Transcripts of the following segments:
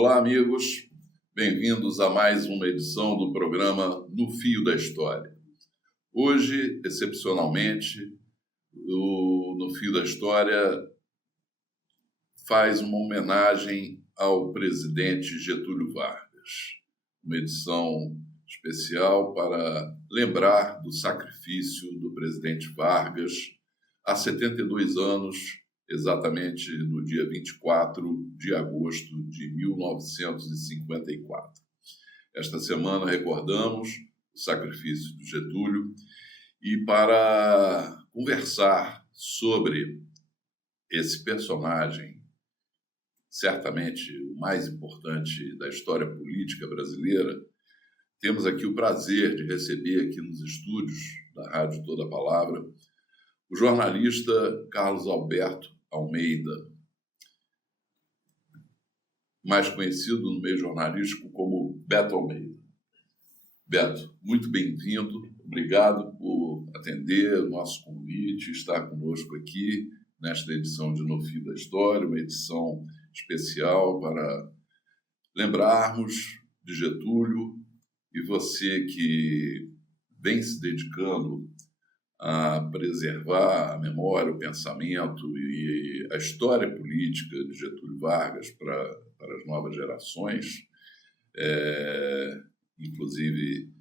Olá, amigos. Bem-vindos a mais uma edição do programa No Fio da História. Hoje, excepcionalmente, o No Fio da História faz uma homenagem ao presidente Getúlio Vargas. Uma edição especial para lembrar do sacrifício do presidente Vargas há 72 anos, exatamente no dia 24 de agosto de 1954. Esta semana recordamos o sacrifício do Getúlio e para conversar sobre esse personagem, certamente o mais importante da história política brasileira, temos aqui o prazer de receber aqui nos estúdios da Rádio Toda a Palavra o jornalista Carlos Alberto Almeida, mais conhecido no meio jornalístico como Beto Almeida. Beto, muito bem-vindo, obrigado por atender o nosso convite, estar conosco aqui nesta edição de No Fio da História, uma edição especial para lembrarmos de Getúlio e você que vem se dedicando a preservar a memória, o pensamento e a história política de Getúlio Vargas para as novas gerações, inclusive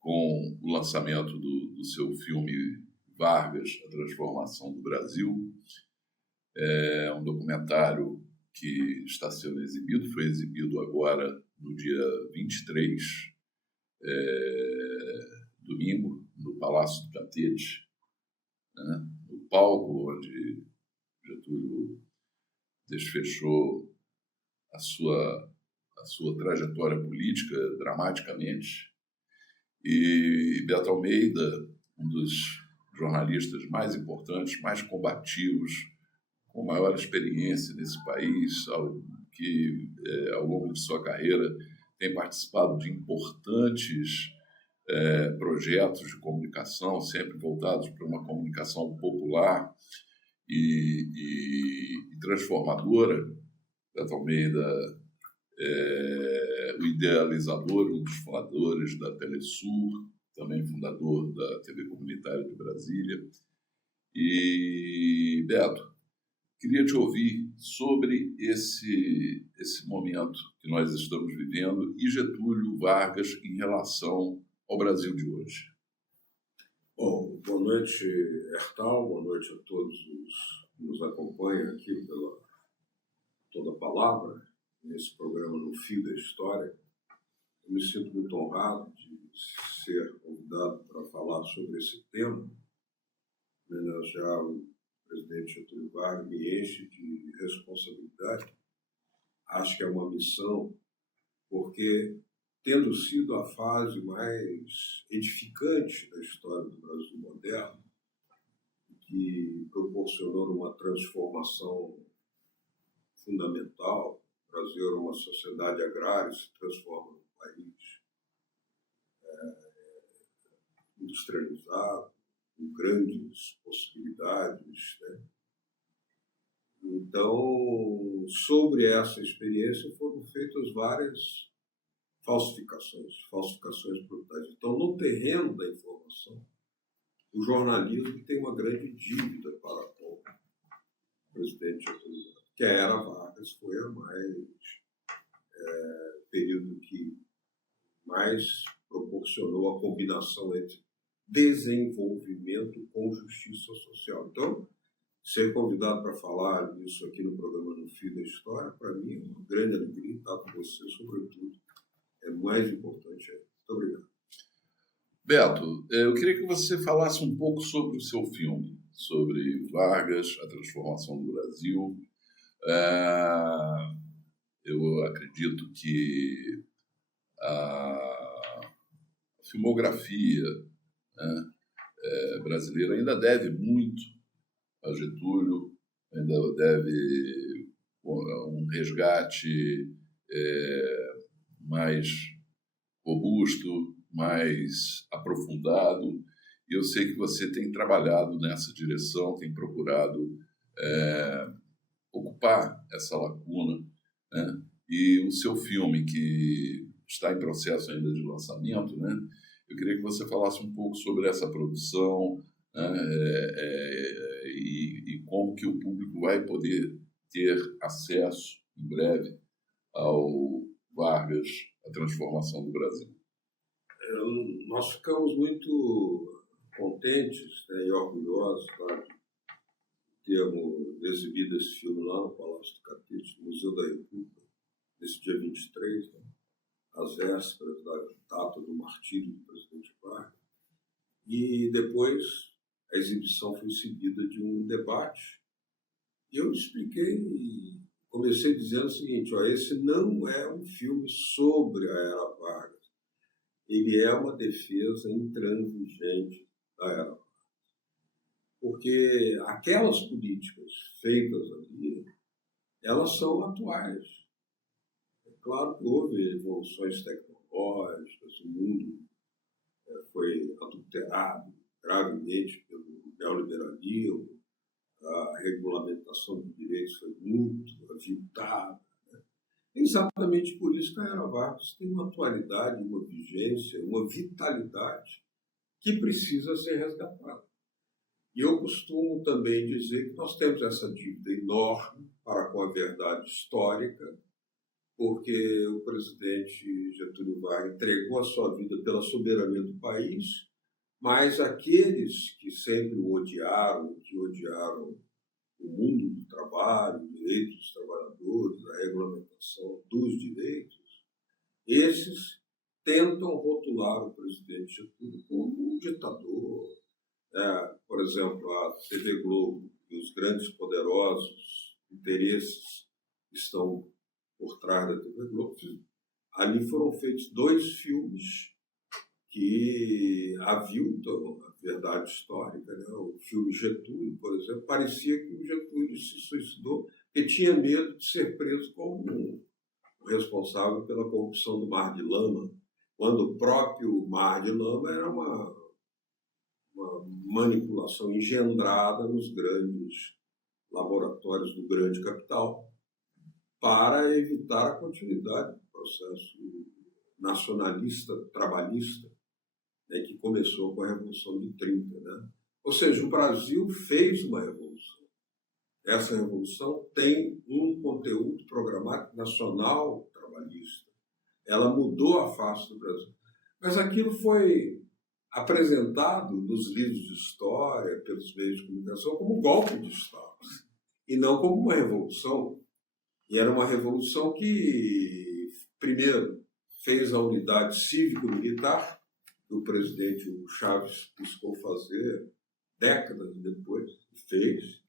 com o lançamento do seu filme Vargas, A Transformação do Brasil. É um documentário que está sendo exibido, foi exibido agora no dia 23, domingo, no Palácio do Catete, né? No palco onde Getúlio desfechou a sua trajetória política dramaticamente. E Beto Almeida, um dos jornalistas mais importantes, mais combativos, com maior experiência nesse país, que ao longo de sua carreira tem participado de importantes projetos de comunicação, sempre voltados para uma comunicação popular e transformadora. Beto Almeida o idealizador, um dos fundadores da Telesur, também fundador da TV Comunitária de Brasília. E, Beto, queria te ouvir sobre esse momento que nós estamos vivendo e Getúlio Vargas em relação ao Brasil de hoje. Bom, boa noite, Hertal, boa noite a todos os que nos acompanham aqui pela Toda a Palavra, nesse programa No Fio da História. Eu me sinto muito honrado de ser convidado para falar sobre esse tema. Homenagear o presidente Getúlio Vargas me enche de responsabilidade. Acho que é uma missão, porque tendo sido a fase mais edificante da história do Brasil moderno, que proporcionou uma transformação fundamental. O Brasil era uma sociedade agrária, se transforma num país industrializado, com grandes possibilidades, né? Então, sobre essa experiência foram feitas várias falsificações brutais. Então, no terreno da informação, o jornalismo tem uma grande dívida para com o presidente Getúlio Vargas, que a era Vargas foi a período que mais proporcionou a combinação entre desenvolvimento com justiça social. Então, ser convidado para falar disso aqui no programa No Fio da História, para mim é uma grande alegria estar com você, sobretudo. É mais importante. Muito obrigado. Beto, eu queria que você falasse um pouco sobre o seu filme, sobre Vargas, A Transformação do Brasil. Eu acredito que a filmografia, né, brasileira ainda deve muito a Getúlio, ainda deve um resgate mais robusto, mais aprofundado. E eu sei que você tem trabalhado nessa direção, tem procurado ocupar essa lacuna, né, E o seu filme, que está em processo ainda de lançamento, né? Eu queria que você falasse um pouco sobre essa produção, né? E como que o público vai poder ter acesso, em breve, ao Vargas, a transformação do Brasil. Nós ficamos muito contentes, né, e orgulhosos, claro, de termos exibido esse filme lá no Palácio do Catete, no Museu da República, nesse dia 23, né, às vésperas da data do martírio do presidente Vargas. E depois a exibição foi seguida de um debate. E eu expliquei, comecei dizendo o seguinte: ó, esse não é um filme sobre a Era Vargas. Ele é uma defesa intransigente da Era Vargas. Porque aquelas políticas feitas ali, elas são atuais. É claro que houve evoluções tecnológicas, o mundo foi adulterado gravemente pelo neoliberalismo, a regulamentação de direitos foi muito aviltada. Né? Exatamente por isso que a Era Vargas tem uma atualidade, uma vigência, uma vitalidade que precisa ser resgatada. E eu costumo também dizer que nós temos essa dívida enorme para com a verdade histórica, porque o presidente Getúlio Vargas entregou a sua vida pela soberania do país, mas aqueles que sempre o odiaram, que odiaram o mundo do trabalho, o direito dos trabalhadores, a regulamentação dos direitos, esses tentam rotular o presidente Getúlio como um ditador. Por exemplo, a TV Globo e os grandes poderosos interesses que estão por trás da TV Globo. Ali foram feitos 2 filmes que aviltam a verdade histórica. Né? O filme Getúlio, por exemplo, parecia que o Getúlio se suicidou porque tinha medo de ser preso como responsável pela corrupção do Mar de Lama, quando o próprio Mar de Lama era uma manipulação engendrada nos grandes laboratórios do grande capital para evitar a continuidade do processo nacionalista, trabalhista, né, que começou com a Revolução de 30. Né? Ou seja, o Brasil fez uma revolução. Essa revolução tem um conteúdo programático nacional trabalhista. Ela mudou a face do Brasil. Mas aquilo foi apresentado nos livros de história, pelos meios de comunicação, como um golpe de Estado, e não como uma revolução. E era uma revolução que, primeiro, fez a unidade cívico-militar, que o presidente Hugo Chávez buscou fazer décadas depois, fez.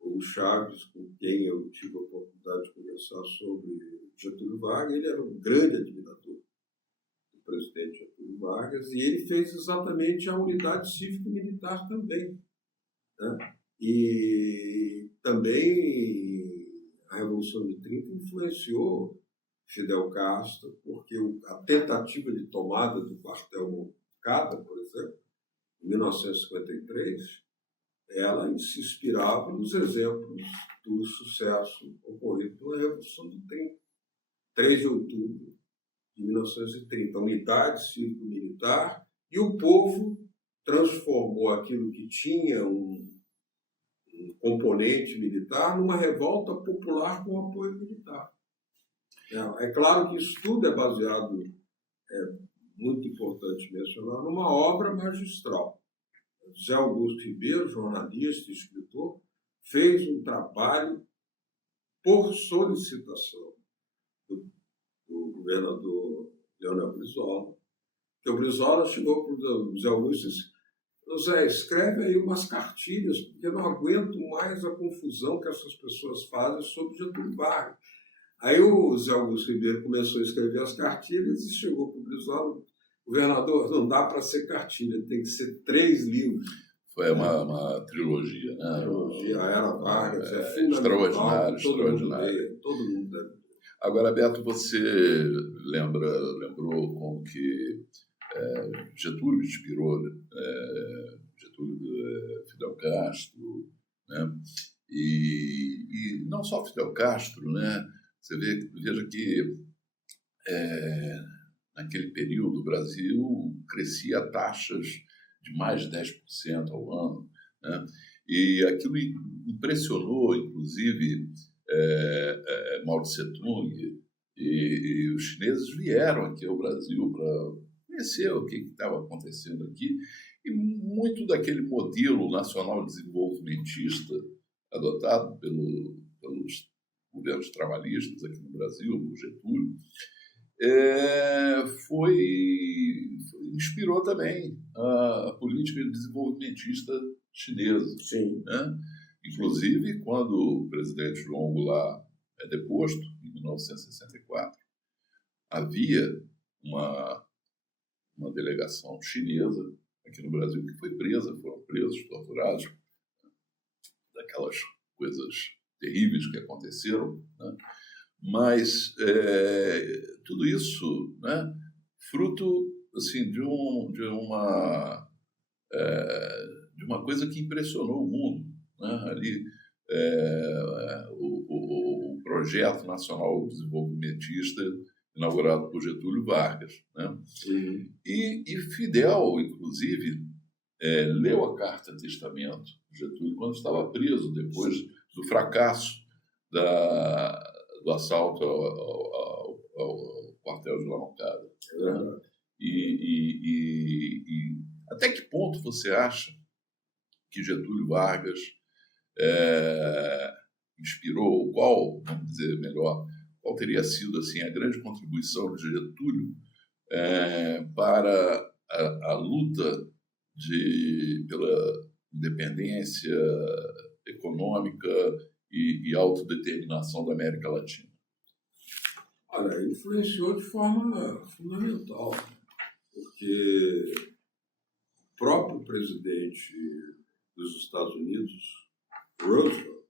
O Chávez, com quem eu tive a oportunidade de conversar sobre Getúlio Vargas, ele era um grande admirador do presidente Getúlio Vargas, e ele fez exatamente a unidade cívico-militar também. Né? E também a Revolução de 30 influenciou Fidel Castro, porque a tentativa de tomada do quartel Moncada, por exemplo, em 1953, ela se inspirava nos exemplos do sucesso ocorrido pela Revolução de 30. 3 de outubro de 1930, a unidade cívico-militar, e o povo transformou aquilo que tinha um componente militar numa revolta popular com apoio militar. É claro que isso tudo é baseado, muito importante mencionar, numa obra magistral. José Augusto Ribeiro, jornalista e escritor, fez um trabalho por solicitação do governador Leonel Brizola, que o Brizola chegou para o José Augusto e disse: José, escreve aí umas cartilhas, porque eu não aguento mais a confusão que essas pessoas fazem sobre Getúlio Vargas. Aí o José Augusto Ribeiro começou a escrever as cartilhas e chegou para o Brizola: governador, não dá para ser cartilha, tem que ser 3 livros. Foi uma trilogia, né? Trilogia, a Era Vargas, é fundamental. Extraordinário. Todo mundo deve. Agora, Beto, você lembrou como que Getúlio inspirou, Fidel Castro, né? E não só Fidel Castro, né? Veja que naquele período o Brasil crescia a taxas de mais de 10% ao ano, né? E aquilo impressionou, inclusive, Mao Tse-tung, e os chineses vieram aqui ao Brasil para conhecer o que estava acontecendo aqui, e muito daquele modelo nacional desenvolvimentista adotado pelos governos trabalhistas aqui no Brasil, por Getúlio, inspirou também a política desenvolvimentista chinesa. Sim. Né? Inclusive, quando o presidente João Goulart é deposto, em 1964, havia uma delegação chinesa aqui no Brasil que foi presa, foram presos, torturados, daquelas coisas terríveis que aconteceram, né? Mas tudo isso, né, fruto assim, de uma coisa que impressionou o mundo, né? Ali o projeto nacional desenvolvimentista inaugurado por Getúlio Vargas, né? Uhum. E Fidel, inclusive, leu a carta testamento de Getúlio quando estava preso, depois do fracasso do assalto ao quartel de La Moncada. Né? E até que ponto você acha que Getúlio Vargas inspirou, vamos dizer melhor, qual teria sido assim, a grande contribuição de Getúlio para a luta pela independência econômica e autodeterminação da América Latina? Olha, influenciou de forma fundamental, porque o próprio presidente dos Estados Unidos, Roosevelt,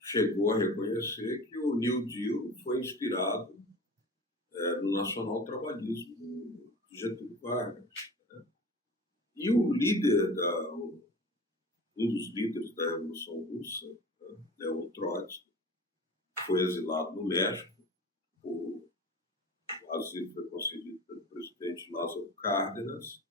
chegou a reconhecer que o New Deal foi inspirado no nacional trabalhismo de Getúlio Vargas. Né? E um dos líderes da Revolução Russa, né, Leon Trotsky, foi exilado no México. O asilo foi concedido pelo presidente Lázaro Cárdenas,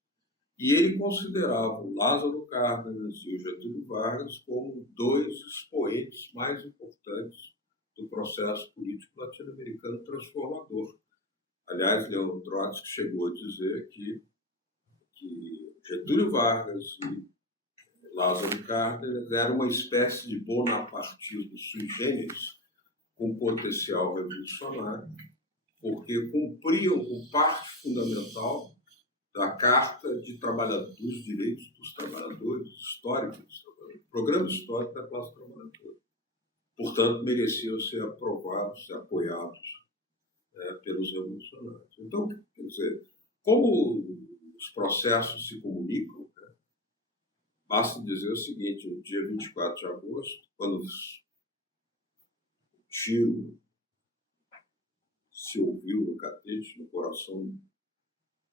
e ele considerava o Lázaro Cárdenas e o Getúlio Vargas como dois expoentes mais importantes do processo político latino-americano transformador. Aliás, Leon Trotsky chegou a dizer que Getúlio Vargas e Lázaro Cárdenas eram uma espécie de bonapartismo sui generis, com potencial revolucionário, porque cumpriam o parte fundamental da Carta dos Direitos dos Trabalhadores, histórico dos trabalhadores, programa histórico da classe trabalhadora. Portanto, mereciam ser aprovados e apoiados pelos revolucionários. Então, quer dizer, como os processos se comunicam, né? Basta dizer o seguinte: no dia 24 de agosto, quando o tiro se ouviu no Catete, no coração do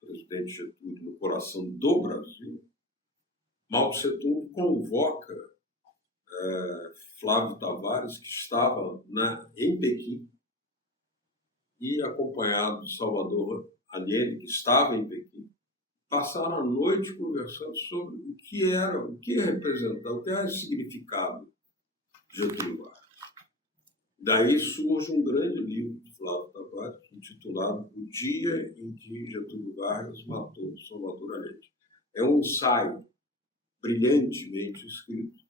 presidente Getúlio, no coração do Brasil, Mao Tse-tung convoca Flávio Tavares, que estava em Pequim, e acompanhado de Salvador Allende, que estava em Pequim, passaram a noite conversando sobre o que representava, o que era o significado de Getúlio Vargas. Daí surge um grande livro de Flávio Tavares, intitulado O Dia em que Getúlio Vargas matou Salvador Allende. É um ensaio brilhantemente escrito,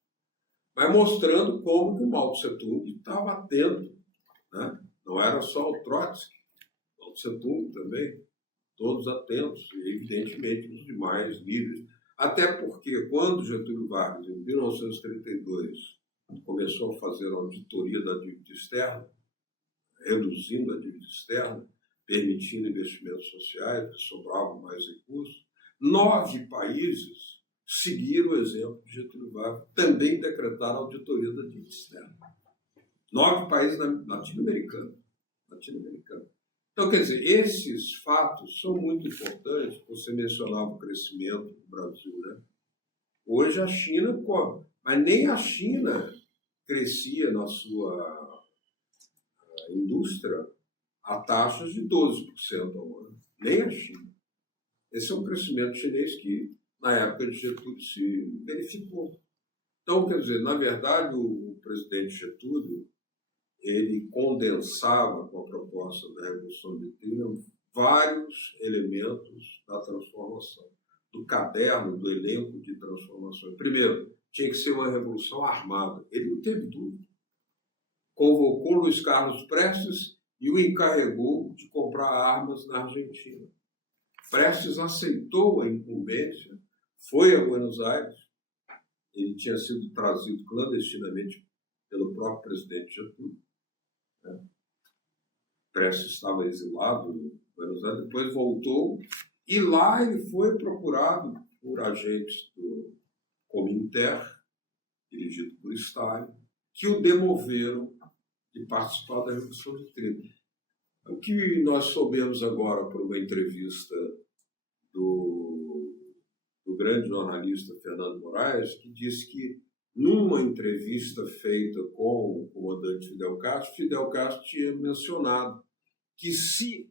mas mostrando como que o Mao Tse-tung estava atento, né? Não era só o Trotsky, o Mao Tse-tung também, todos atentos, e evidentemente os demais líderes. Até porque quando Getúlio Vargas, em 1932, começou a fazer a auditoria da dívida externa, reduzindo a dívida externa, permitindo investimentos sociais, que sobravam mais recursos, 9 países seguiram o exemplo de Getúlio Vargas, também decretaram a auditoria da dívida externa. 9 países latino-americanos. Então, quer dizer, esses fatos são muito importantes. Você mencionava o crescimento do Brasil, né? Hoje a China, mas nem a China crescia na sua indústria a taxas de 12% ao ano, nem a China. Esse é um crescimento chinês que, na época de Getúlio, se verificou. Então, quer dizer, na verdade, o presidente Getúlio, ele condensava com a proposta da Revolução de 30 vários elementos da transformação, do caderno, do elenco de transformações. Primeiro, tinha que ser uma revolução armada. Ele não teve dúvida. Convocou Luiz Carlos Prestes e o encarregou de comprar armas na Argentina. Prestes aceitou a incumbência, foi a Buenos Aires. Ele tinha sido trazido clandestinamente pelo próprio presidente Getúlio. Prestes estava exilado em Buenos Aires, depois voltou, e lá ele foi procurado por agentes do Comintern, dirigido por Stalin, que o demoveram de participar da Revolução de 30. O que nós soubemos agora por uma entrevista do grande jornalista Fernando Moraes, que disse que, numa entrevista feita com o comandante Fidel Castro tinha mencionado que se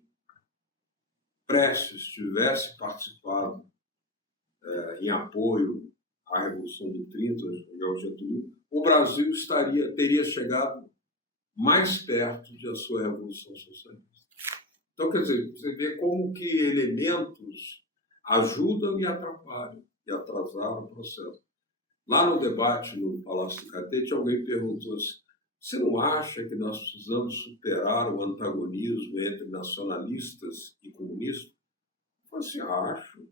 Prestes tivesse participado em apoio à Revolução de 30, ao Getúlio, o Brasil teria chegado mais perto da sua Revolução Socialista. Então, quer dizer, você vê como que elementos ajudam e atrapalham, e atrasaram o processo. Lá no debate no Palácio do Catete, alguém perguntou assim: você não acha que nós precisamos superar o antagonismo entre nacionalistas e comunistas? Eu falei assim: acho,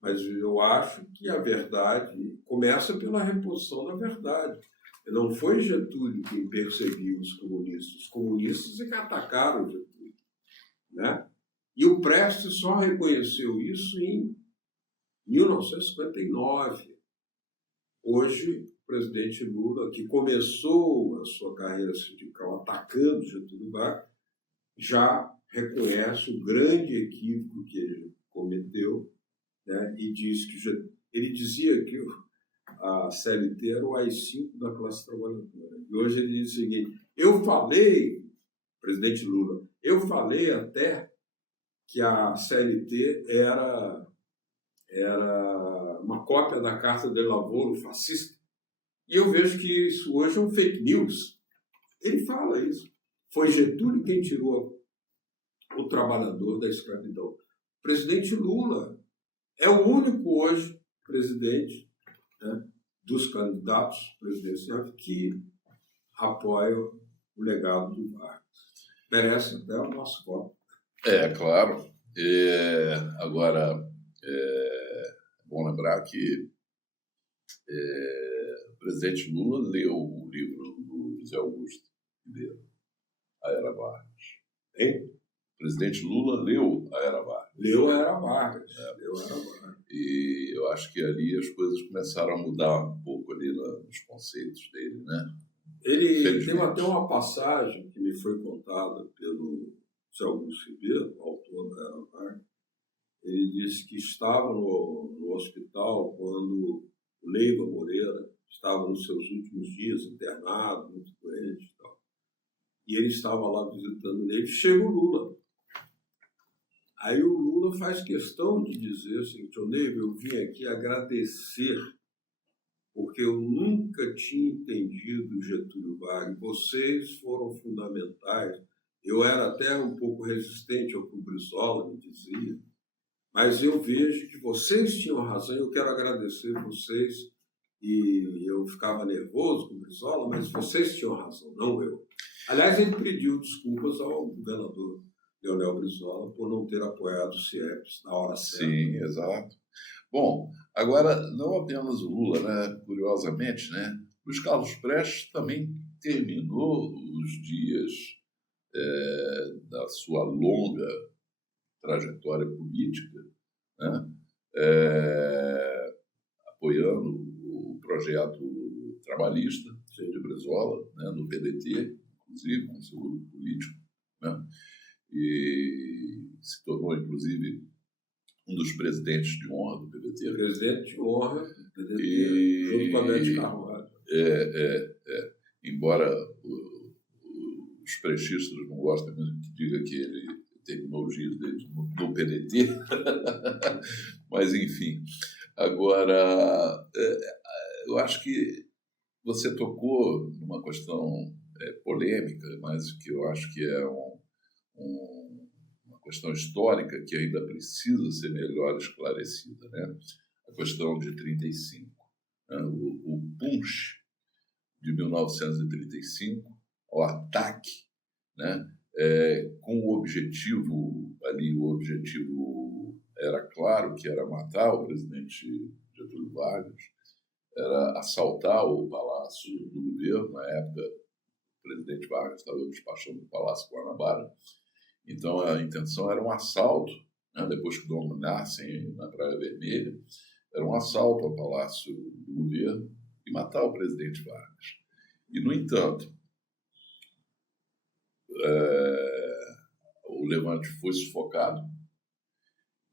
mas eu acho que a verdade começa pela reposição da verdade. Não foi Getúlio quem perseguiu os comunistas é que atacaram Getúlio, né? E o Prestes só reconheceu isso em 1959. Hoje, o presidente Lula, que começou a sua carreira sindical atacando Getúlio Vargas, já reconhece o grande equívoco que ele cometeu, né? E diz que ele dizia que a CLT era o AI-5 da classe trabalhadora. E hoje ele diz o seguinte: presidente Lula, eu falei até que a CLT era uma cópia da Carta del Lavoro fascista. E eu vejo que isso hoje é um fake news. Ele fala isso. Foi Getúlio quem tirou o trabalhador da escravidão. O presidente Lula é o único hoje presidente, né, dos candidatos presidenciais que apoia o legado do Vargas. Merece até o nosso voto. Claro. Agora, é bom lembrar que o presidente Lula leu o livro do José Augusto Ribeiro, A Era Vargas. Hein? O presidente Lula leu A Era Vargas. Leu A Era Vargas. E eu acho que ali as coisas começaram a mudar um pouco ali nos conceitos dele, né? Ele tem até uma passagem que me foi contada pelo José Augusto Ribeiro, autor da Era Vargas. Ele disse que estava no hospital quando o Neiva Moreira estava nos seus últimos dias internado, muito doente e tal. E ele estava lá visitando ele, chega o Lula. Aí o Lula faz questão de dizer assim: "Tio Neiva, eu vim aqui agradecer, porque eu nunca tinha entendido o Getúlio Vargas. Vocês foram fundamentais. Eu era até um pouco resistente ao que o Brizola me dizia, mas eu vejo que vocês tinham razão, eu quero agradecer vocês." E eu ficava nervoso com o Brizola, mas vocês tinham razão, não eu. Aliás, ele pediu desculpas ao governador Leonel Brizola por não ter apoiado o CIEPS na hora certa. Sim, exato. Bom, agora, não apenas o Lula, né? Curiosamente, né? Luiz Carlos Prestes também terminou os dias da sua longa trajetória política, né? Apoiando o projeto trabalhista de Brizola, né? No PDT, inclusive, com seu grupo político, né? E se tornou, inclusive, um dos presidentes de honra do PDT. Presidente de honra do PDT, junto com a Bete Carvalho. Embora o os prechistas não gostam muito que diga que ele terminou os dias dele no PDT, mas enfim. Agora, eu acho que você tocou numa questão polêmica, mas que eu acho que é uma questão histórica que ainda precisa ser melhor esclarecida, né? A questão de 35, né? O punch de 1935, o ataque, né? Com o objetivo era claro que era matar o presidente Getúlio Vargas, era assaltar o Palácio do Governo. Na época, o presidente Vargas estava despachando o Palácio Guanabara. Então, a intenção era um assalto, né, depois que dominassem na Praia Vermelha, era um assalto ao Palácio do Governo e matar o presidente Vargas. E, no entanto, o levante foi sufocado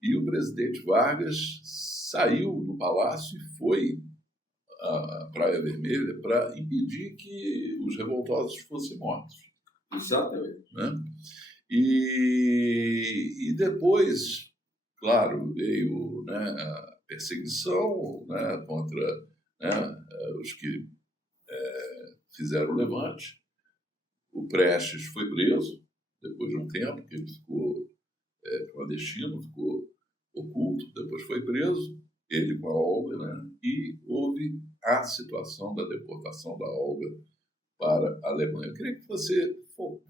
e o presidente Vargas saiu do palácio e foi à Praia Vermelha para impedir que os revoltosos fossem mortos. Exatamente. Né? E depois, claro, veio, né, a perseguição, né, contra, né, os que fizeram o levante. O Prestes foi preso depois de um tempo, que ele ficou clandestino, ficou oculto, depois foi preso, ele com a Olga, né? E houve a situação da deportação da Olga para a Alemanha. Eu queria que você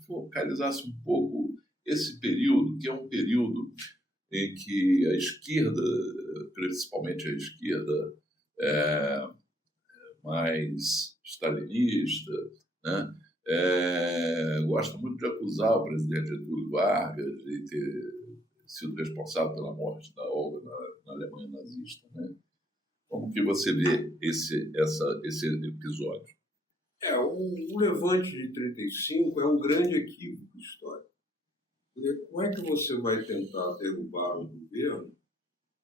focalizasse um pouco esse período, que é um período em que a esquerda, principalmente a esquerda mais stalinista, né? Gosta muito de acusar o presidente Getúlio Vargas de ter sido responsável pela morte da Olga na Alemanha nazista, né? Como que você vê esse episódio? O levante de 35 é um grande equívoco histórico. Porque como é que você vai tentar derrubar um governo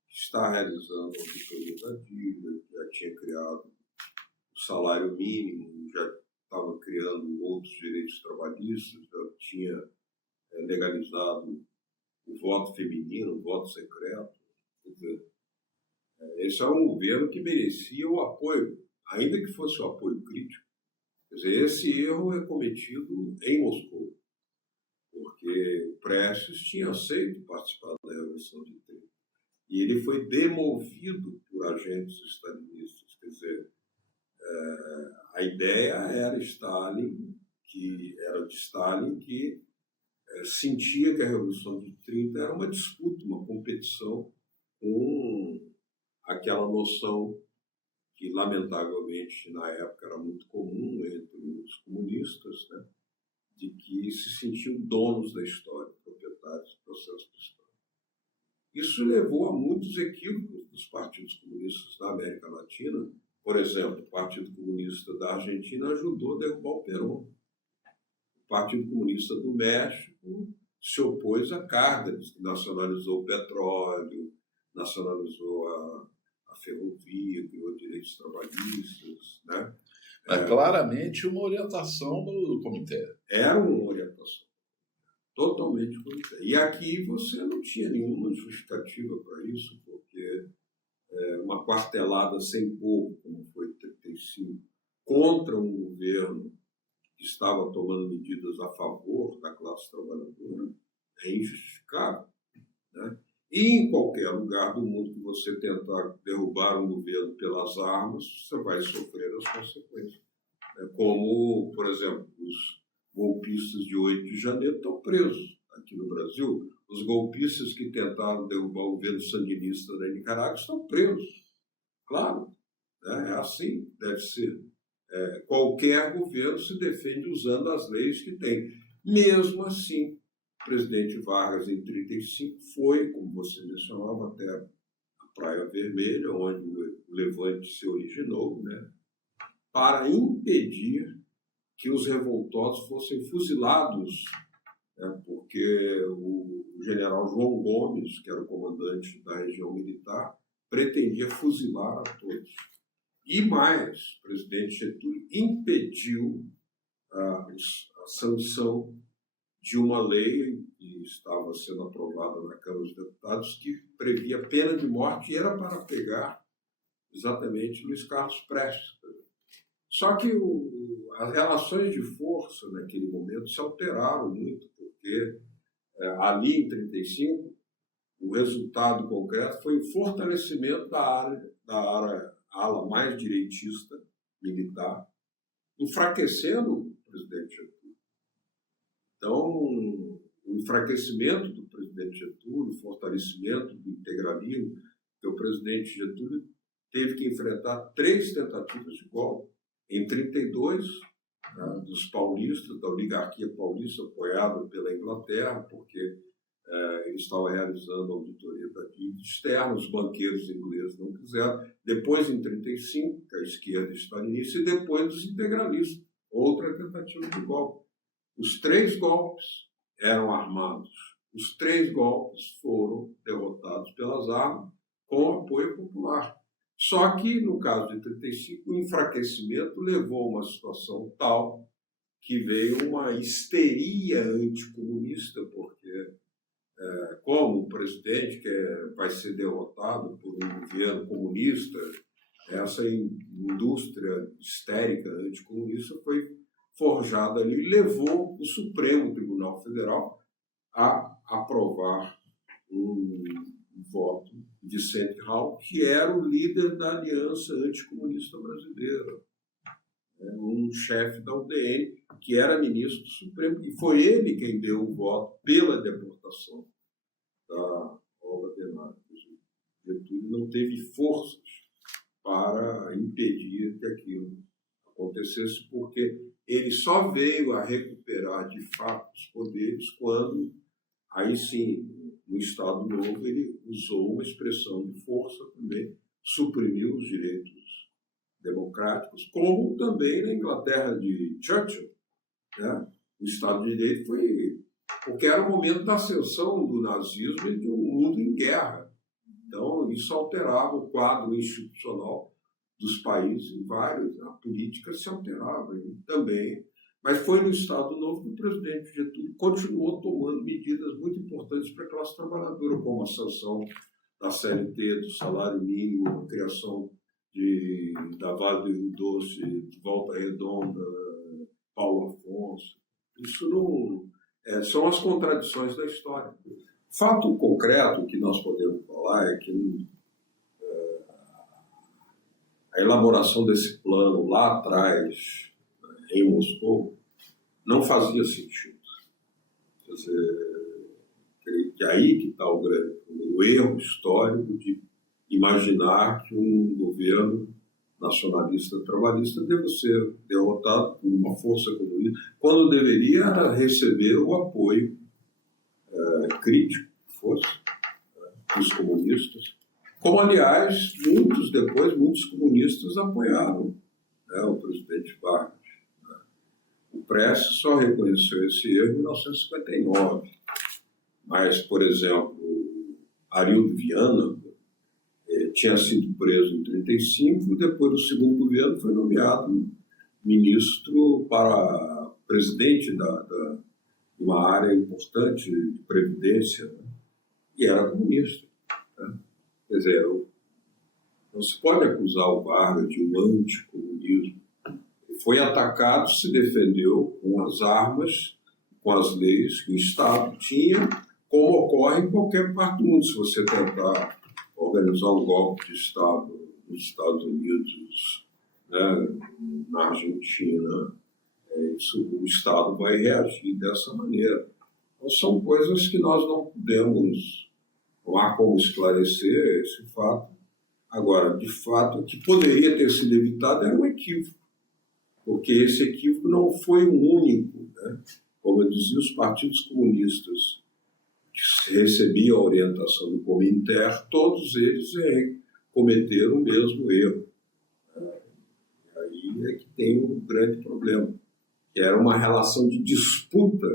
que está realizando a auditoria da dívida, que já tinha criado o salário mínimo, já estava criando outros direitos trabalhistas, já tinha legalizado o voto feminino, o voto secreto. Quer dizer, esse é um governo que merecia o apoio, ainda que fosse o apoio crítico. Quer dizer, esse erro é cometido em Moscou, porque o Prestes tinha aceito participar da Revolução de 30 e ele foi demovido por agentes stalinistas. Quer dizer, a ideia era de Stalin, que sentia que a Revolução de 30 era uma disputa, uma competição com aquela noção que, lamentavelmente, na época era muito comum entre os comunistas, né, de que se sentiam donos da história, proprietários do processo histórico. Isso levou a muitos equívocos dos partidos comunistas da América Latina. Por exemplo, o Partido Comunista da Argentina ajudou a derrubar o Perón. O Partido Comunista do México se opôs a Cárdenas, que nacionalizou o petróleo, nacionalizou a ferrovia, criou direitos trabalhistas, né? Mas claramente uma orientação do comitê. Era uma orientação totalmente comitê. E aqui você não tinha nenhuma justificativa para isso, porque uma quartelada sem povo, como foi em 35, contra um governo que estava tomando medidas a favor da classe trabalhadora, é injustificável, né? E em qualquer lugar do mundo que você tentar derrubar um governo pelas armas, você vai sofrer as consequências. Como, por exemplo, os golpistas de 8 de janeiro estão presos aqui no Brasil. Os golpistas que tentaram derrubar o governo sandinista da Nicarágua estão presos. Claro, né? É assim, deve ser. Qualquer governo se defende usando as leis que tem. Mesmo assim, o presidente Vargas, em 1935, foi, como você mencionava, até a Praia Vermelha, onde o levante se originou, né, para impedir que os revoltosos fossem fuzilados, né, porque o general João Gomes, que era o comandante da região militar, pretendia fuzilar a todos. E mais, o presidente Getúlio impediu as sanção de uma lei que estava sendo aprovada na Câmara dos Deputados que previa pena de morte e era para pegar exatamente Luiz Carlos Prestes. Só que as relações de força naquele momento se alteraram muito, porque ali em 1935 o resultado concreto foi o fortalecimento da ala mais direitista militar, enfraquecendo o presidente Getúlio. Então, o enfraquecimento do presidente Getúlio, o fortalecimento do integralismo, que o presidente Getúlio teve que enfrentar 3 tentativas de golpe. Em 1932, dos paulistas, da oligarquia paulista, apoiada pela Inglaterra, porque eles estavam realizando a auditoria da dívida externa, os banqueiros ingleses não quiseram. Depois, em 1935, que a esquerda stalinista, e depois os integralistas, outra tentativa de golpe. Os 3 golpes eram armados. Os 3 golpes foram derrotados pelas armas com apoio popular. Só que, no caso de 1935, o enfraquecimento levou a uma situação tal que veio uma histeria anticomunista, porque como o presidente vai ser derrotado por um governo comunista, essa indústria histérica anticomunista foi forjada ali e levou o Supremo Tribunal Federal a aprovar um voto de Vicente Hall, que era o líder da Aliança Anticomunista Brasileira, um chefe da UDN, que era ministro do Supremo, e foi ele quem deu o voto pela deportação da Olga Benário. Getúlio não teve forças para impedir que aquilo acontecesse, porque ele só veio a recuperar de fato os poderes quando, aí sim, no Estado Novo, ele usou uma expressão de força também, suprimiu os direitos democráticos, como também na Inglaterra de Churchill. O Estado de Direito foi... porque era o momento da ascensão do nazismo e de um mundo em guerra. Então, isso alterava o quadro institucional dos países em vários. A política se alterava também. Mas foi no Estado Novo que o presidente Getúlio continuou tomando medidas muito importantes para a classe trabalhadora, como a sanção da CLT, do salário mínimo, a criação da Vale do Rio Doce, de Volta Redonda, Paulo Afonso. Isso não... são as contradições da história. Fato concreto que nós podemos falar é que a elaboração desse plano lá atrás, em Moscou, não fazia sentido. Quer dizer, creio que aí que está o erro histórico de imaginar que um governo nacionalista trabalhista deve ser derrotado por uma força comunista, quando deveria receber o apoio crítico que fosse dos comunistas. Como, aliás, muitos comunistas apoiaram o presidente Vargas. O Prestes só reconheceu esse erro em 1959. Mas, por exemplo, Arildo Viana tinha sido preso em 1935 e depois do segundo governo foi nomeado ministro para presidente de uma área importante de previdência, e era comunista. Quer dizer, não se pode acusar o Vargas de um anticomunismo. Ele foi atacado, se defendeu com as armas, com as leis que o Estado tinha, como ocorre em qualquer parte do mundo. Se você tentar organizar um golpe de Estado nos Estados Unidos, na Argentina, o Estado vai reagir dessa maneira. Então, são coisas que nós não há como esclarecer esse fato. Agora, de fato, o que poderia ter sido evitado era um equívoco, porque esse equívoco não foi o único. Como eu dizia, os partidos comunistas que recebiam a orientação do Comintern, todos eles cometeram o mesmo erro. Aí é que tem um grande problema, que era uma relação de disputa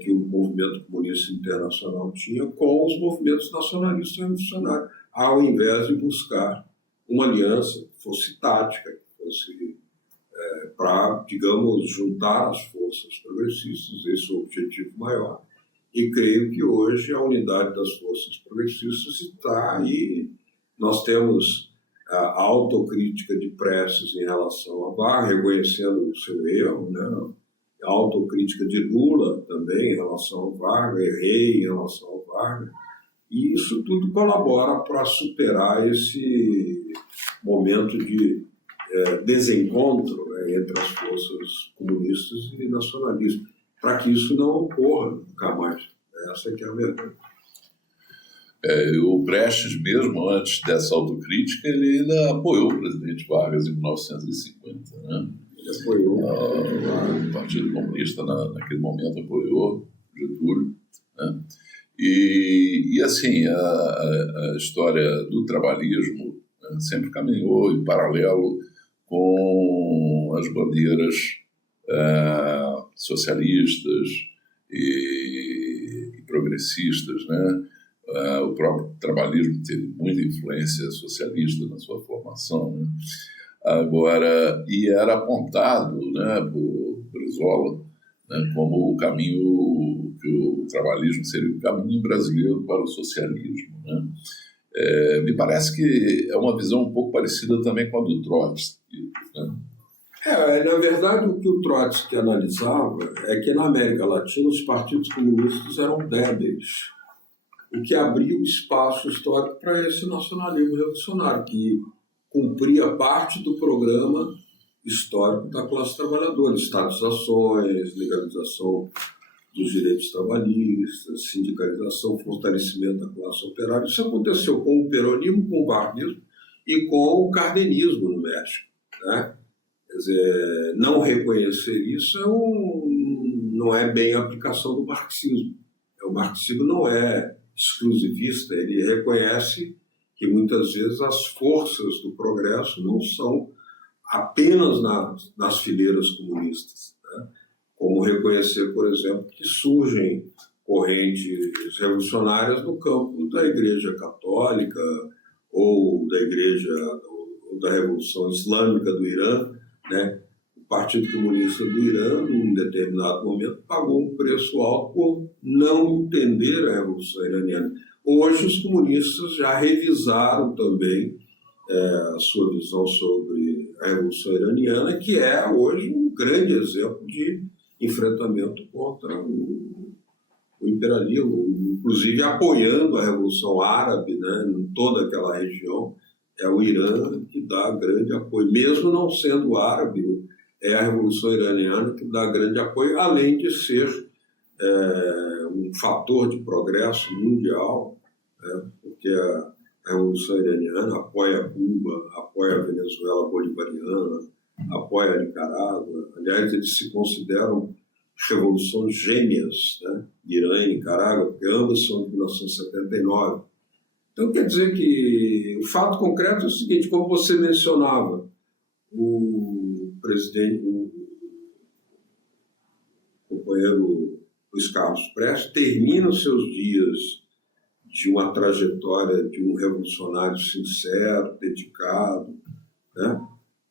que o movimento comunista internacional tinha com os movimentos nacionalistas revolucionários, ao invés de buscar uma aliança que fosse tática, que fosse para, digamos, juntar as forças forças progressistas, esse é o objetivo maior, e creio que hoje a unidade das forças progressistas está aí. Nós temos a autocrítica de Prestes em relação a Vargas, reconhecendo o seu erro, né? A autocrítica de Lula também em relação a Vargas, errei em relação a Vargas, e isso tudo colabora para superar esse momento de desencontro, né, entre as forças comunistas e nacionalistas, para que isso não ocorra nunca mais. Essa é que é a verdade. O Prestes, mesmo antes dessa autocrítica, ele ainda apoiou o presidente Vargas em 1950, né? Ele apoiou. O Partido Comunista, naquele momento, apoiou Getúlio, né? E assim, a história do trabalhismo, né, sempre caminhou em paralelo com as bandeiras socialistas e progressistas, né? O próprio trabalhismo teve muita influência socialista na sua formação, né? Agora, e era apontado, né, por Brizola, né, como o caminho, que o trabalhismo seria o caminho brasileiro para o socialismo, né? Me parece que é uma visão um pouco parecida também com a do Trotsky, né? Na verdade, o que o Trotsky analisava é que na América Latina os partidos comunistas eram débeis, o que abria o espaço histórico para esse nacionalismo revolucionário, que cumpria parte do programa histórico da classe trabalhadora, estatizações, legalização dos direitos trabalhistas, sindicalização, fortalecimento da classe operária. Isso aconteceu com o peronismo, com o varguismo e com o cardenismo no México, né? Quer dizer, não reconhecer isso não é bem a aplicação do marxismo. O marxismo não é exclusivista, ele reconhece que muitas vezes as forças do progresso não são apenas nas fileiras comunistas, né? Como reconhecer, por exemplo, que surgem correntes revolucionárias no campo da Igreja Católica ou da Igreja ou da Revolução Islâmica do Irã, né? O Partido Comunista do Irã, em determinado momento, pagou um preço alto por não entender a Revolução Iraniana. Hoje, os comunistas já revisaram também a sua visão sobre a Revolução Iraniana, que é hoje um grande exemplo de enfrentamento contra o imperialismo, inclusive apoiando a Revolução Árabe, né, em toda aquela região. É o Irã que dá grande apoio, mesmo não sendo árabe, é a Revolução Iraniana que dá grande apoio, além de ser um fator de progresso mundial, né, porque a Revolução Iraniana apoia Cuba, apoia a Venezuela bolivariana, apoia a Nicarágua. Aliás, eles se consideram revoluções gêmeas, né? Irã e Nicarágua, porque ambas são de 1979. Então, quer dizer que o fato concreto é o seguinte, como você mencionava, o presidente, o companheiro Luiz Carlos Prestes, termina os seus dias de uma trajetória de um revolucionário sincero, dedicado, né,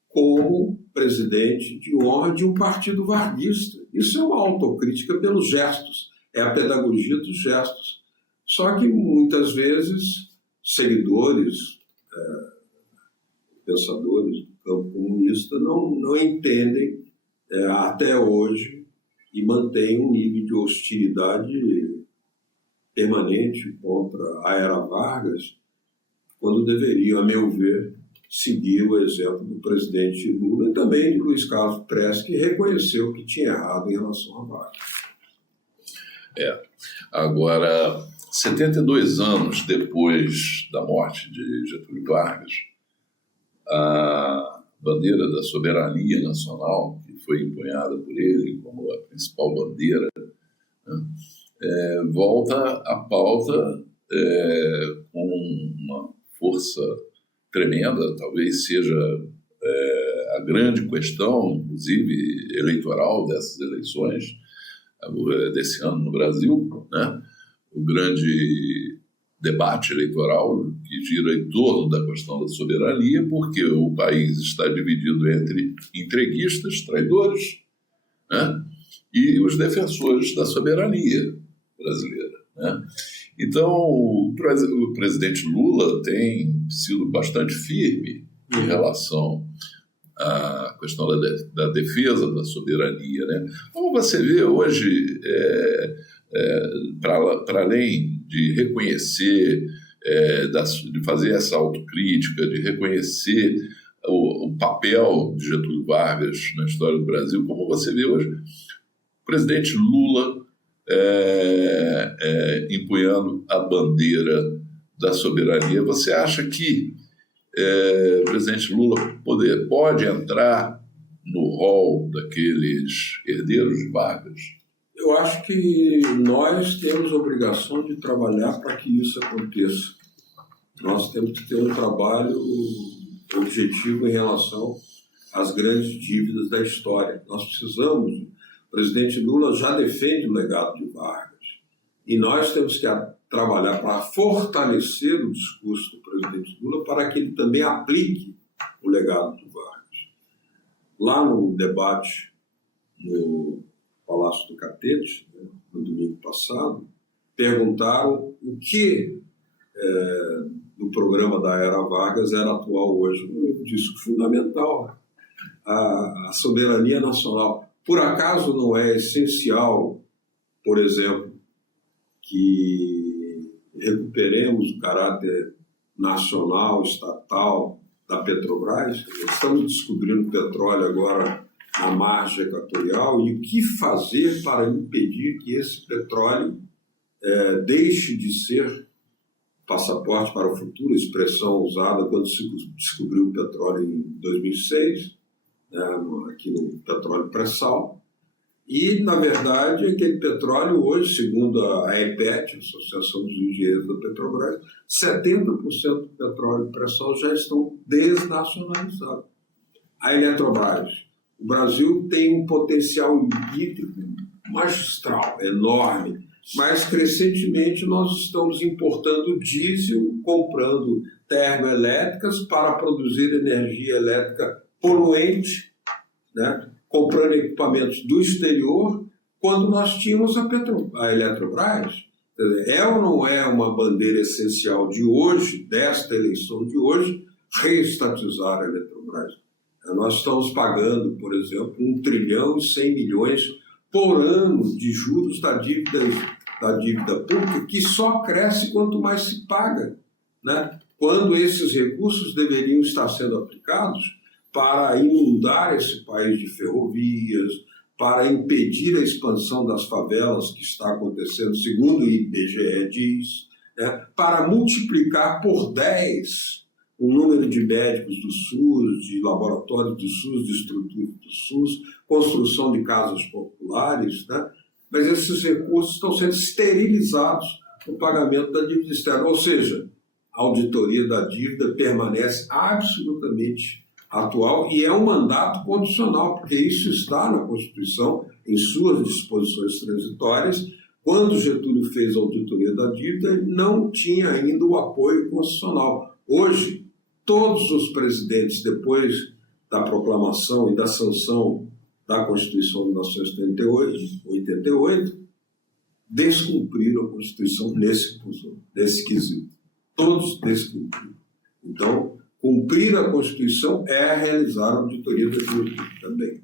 como presidente de honra de um partido varguista. Isso é uma autocrítica pelos gestos, é a pedagogia dos gestos. Só que, muitas vezes, seguidores, pensadores do campo comunista não entendem até hoje e mantêm um nível de hostilidade permanente contra a era Vargas, quando deveriam, a meu ver, seguir o exemplo do presidente Lula e também de Luiz Carlos Prestes, que reconheceu que tinha errado em relação a Vargas. Agora, 72 anos depois da morte de Getúlio Vargas, a bandeira da soberania nacional, que foi empunhada por ele como a principal bandeira, né, volta à pauta com uma força tremenda, talvez seja a grande questão, inclusive eleitoral dessas eleições, desse ano no Brasil, né? O grande debate eleitoral que gira em torno da questão da soberania, porque o país está dividido entre entreguistas, traidores, né, e os defensores da soberania brasileira, né? Então, o presidente Lula tem sido bastante firme em relação à questão da defesa da soberania, né? Como você vê hoje, para além de reconhecer, de fazer essa autocrítica, de reconhecer o papel de Getúlio Vargas na história do Brasil, como você vê hoje o presidente Lula empunhando a bandeira da soberania? Você acha que o presidente Lula pode entrar no rol daqueles herdeiros de Vargas? Eu acho que nós temos a obrigação de trabalhar para que isso aconteça. Nós temos que ter um trabalho objetivo em relação às grandes dívidas da história. Nós precisamos, o presidente Lula já defende o legado de Vargas, e nós temos que trabalhar para fortalecer o discurso do presidente Lula para que ele também aplique o legado de Vargas. Lá no debate no Palácio do Catete, né, no domingo passado, perguntaram o que do programa da era Vargas era atual hoje. Eu disse que fundamental, a soberania nacional. Por acaso não é essencial, por exemplo, que recuperemos o caráter nacional, estatal da Petrobras? Estamos descobrindo petróleo agora na margem equatorial, e o que fazer para impedir que esse petróleo deixe de ser passaporte para o futuro, expressão usada quando se descobriu o petróleo em 2006, aqui no petróleo pré-sal. E, na verdade, aquele petróleo hoje, segundo a AEPET, Associação dos Engenheiros da Petrobras, 70% do petróleo pré-sal já estão desnacionalizados. A Eletrobras. O Brasil tem um potencial hídrico magistral, enorme, mas crescentemente nós estamos importando diesel, comprando termoelétricas para produzir energia elétrica poluente, né? Comprando equipamentos do exterior, quando nós tínhamos a Eletrobras. É ou não é uma bandeira essencial de hoje, desta eleição de hoje, reestatizar a Eletrobras? Nós estamos pagando, por exemplo, 1 trilhão e 100 milhões por ano de juros da dívida pública, que só cresce quanto mais se paga, né? Quando esses recursos deveriam estar sendo aplicados para inundar esse país de ferrovias, para impedir a expansão das favelas que está acontecendo, segundo o IBGE diz, né? Para multiplicar por 10 o número de médicos do SUS, de laboratórios do SUS, de estrutura do SUS, construção de casas populares, né? Mas esses recursos estão sendo esterilizados no pagamento da dívida externa. Ou seja, a auditoria da dívida permanece absolutamente atual e é um mandato condicional, porque isso está na Constituição, em suas disposições transitórias. Quando Getúlio fez a auditoria da dívida, ele não tinha ainda o apoio constitucional. Hoje, todos os presidentes, depois da proclamação e da sanção da Constituição de 1988, descumpriram a Constituição nesse quesito. Todos descumpriram. Então, cumprir a Constituição é realizar a auditoria da dívida também.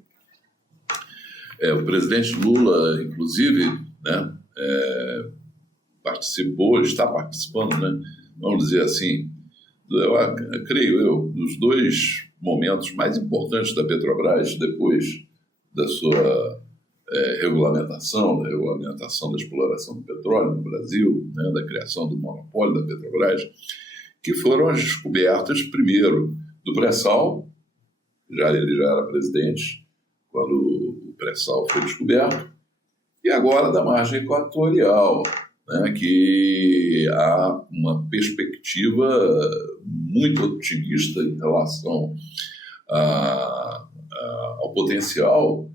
O presidente Lula, inclusive, né, está participando, né, vamos dizer assim, creio eu, dos 2 momentos mais importantes da Petrobras depois da sua regulamentação, da regulamentação da exploração do petróleo no Brasil, né, da criação do monopólio da Petrobras, que foram as descobertas, primeiro, do pré-sal. Ele já era presidente quando o pré-sal foi descoberto, e agora da margem equatorial, né, que há uma perspectiva muito otimista em relação ao potencial,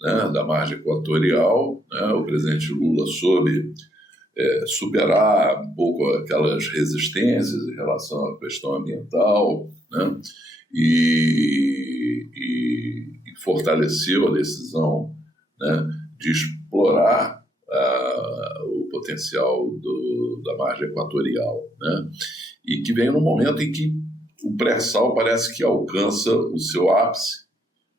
né, da margem equatorial, né? O presidente Lula soube superar um pouco aquelas resistências em relação à questão ambiental, né? E fortaleceu a decisão, né, de explorar o potencial da margem equatorial, né? E que vem num momento em que o pré-sal parece que alcança o seu ápice,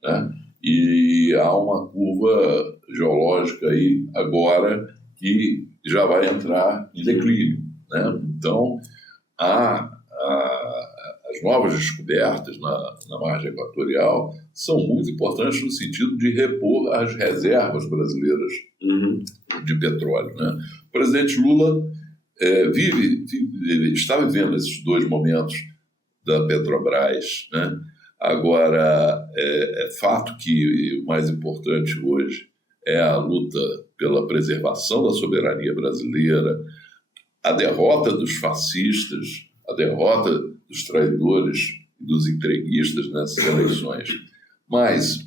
né? E há uma curva geológica aí agora que já vai entrar em declínio, né? Então, as novas descobertas na margem equatorial são muito importantes no sentido de repor as reservas brasileiras de petróleo, né? O presidente Lula está vivendo esses dois momentos da Petrobras, né? Agora, é fato que o mais importante hoje é a luta pela preservação da soberania brasileira, a derrota dos fascistas, a derrota dos traidores e dos entreguistas nessas eleições. Mas,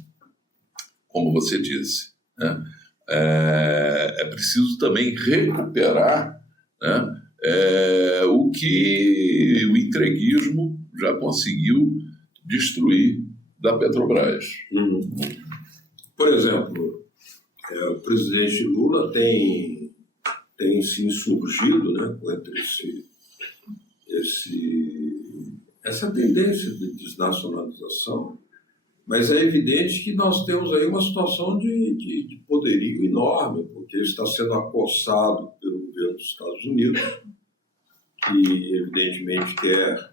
como você disse, né, é preciso também recuperar, né, o que o entreguismo já conseguiu destruir da Petrobras. Por exemplo, o presidente Lula tem se insurgido, né, contra essa tendência de desnacionalização, mas é evidente que nós temos aí uma situação de poderio enorme, porque ele está sendo acossado pelo governo dos Estados Unidos, que evidentemente quer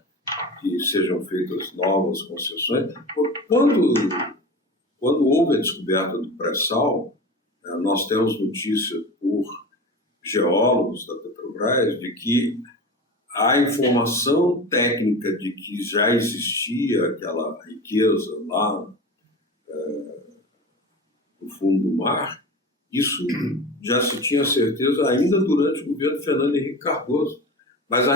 que sejam feitas novas concessões. Quando houve a descoberta do pré-sal, nós temos notícia por geólogos da Petrobras de que a informação técnica de que já existia aquela riqueza lá no fundo do mar, isso já se tinha certeza ainda durante o governo Fernando Henrique Cardoso. Mas a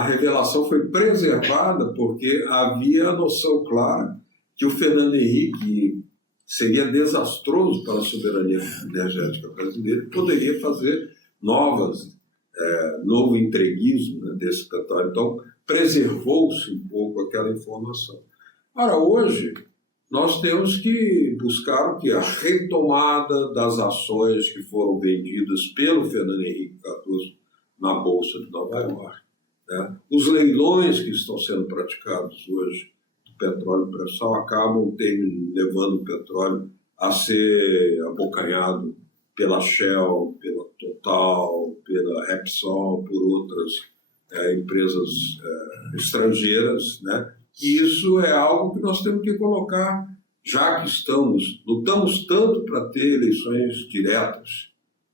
revelação foi preservada porque havia a noção clara que o Fernando Henrique seria desastroso para a soberania energética brasileira e poderia fazer novo entreguismo, né, desse petróleo. Então, preservou-se um pouco aquela informação. Ora, hoje, nós temos que buscar a retomada das ações que foram vendidas pelo Fernando Henrique Cardoso na Bolsa de Nova York, né? Os leilões que estão sendo praticados hoje do petróleo pré-sal acabam levando o petróleo a ser abocanhado pela Shell, pela Total, pela Repsol, por outras empresas estrangeiras, né? E isso é algo que nós temos que colocar, já que lutamos tanto para ter eleições diretas,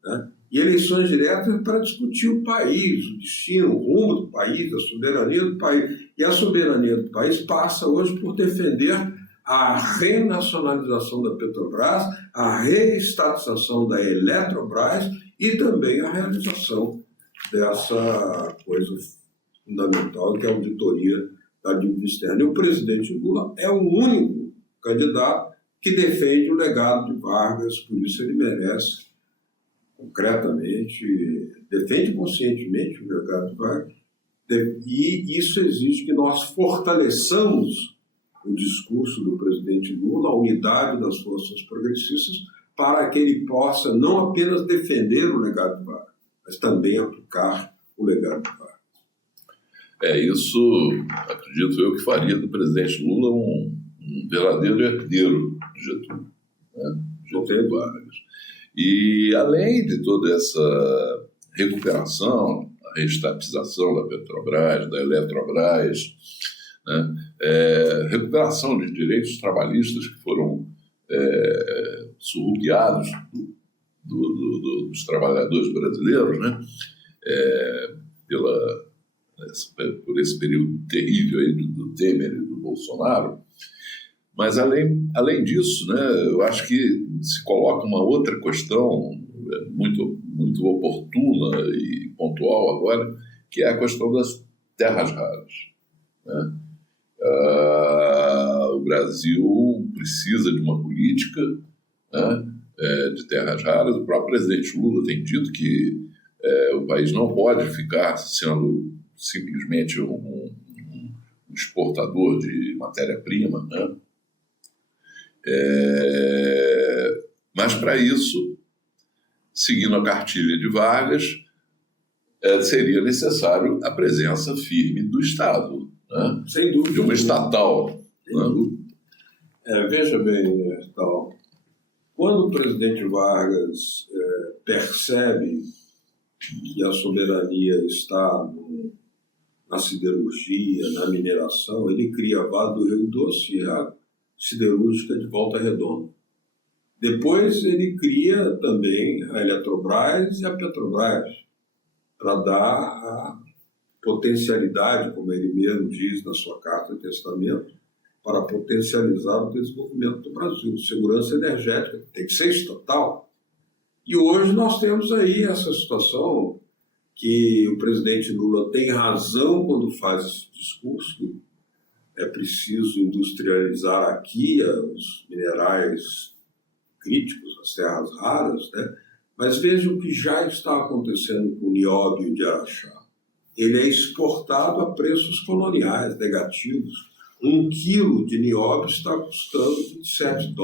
né? E eleições diretas é para discutir o país, o destino, o rumo do país, a soberania do país. E a soberania do país passa hoje por defender a renacionalização da Petrobras, a reestatização da Eletrobras e também a realização dessa coisa fundamental, que é a auditoria da dívida externa. E o presidente Lula é o único candidato que defende o legado de Vargas, por isso ele merece, concretamente, defende conscientemente o legado de Vargas, e isso exige que nós fortaleçamos o discurso do presidente Lula, a unidade das forças progressistas, para que ele possa não apenas defender o legado de Vargas, mas também aplicar o legado de Vargas. Isso, acredito eu, que faria do presidente Lula um verdadeiro herdeiro de Getúlio, né? Getúlio Vargas. E, além de toda essa recuperação, a reestatização da Petrobras, da Eletrobras, né? Recuperação de direitos trabalhistas que foram surrupiados dos trabalhadores brasileiros, né? Por esse período terrível aí do Temer e do Bolsonaro. Mas, além disso, né, eu acho que se coloca uma outra questão muito, muito oportuna e pontual agora, que é a questão das terras raras, né? O Brasil precisa de uma política, né, de terras raras. O próprio presidente Lula tem dito que o país não pode ficar sendo simplesmente um exportador de matéria-prima, né? Mas, para isso, seguindo a cartilha de Vargas, seria necessário a presença firme do Estado, né? Sem dúvida. De uma estatal. Sem dúvida. Veja bem, Hertal, quando o presidente Vargas percebe que a soberania está na siderurgia, na mineração, ele cria a Vale do Rio Doce e a siderúrgica de Volta Redonda. Depois ele cria também a Eletrobras e a Petrobras, para dar a potencialidade, como ele mesmo diz na sua carta de testamento, para potencializar o desenvolvimento do Brasil. Segurança energética tem que ser estatal. E hoje nós temos aí essa situação que o presidente Lula tem razão quando faz esse discurso, que é preciso industrializar aqui os minerais críticos, as terras raras, né? Mas veja o que já está acontecendo com o nióbio de Araxá. Ele é exportado a preços coloniais negativos. 1 quilo de nióbio está custando $27.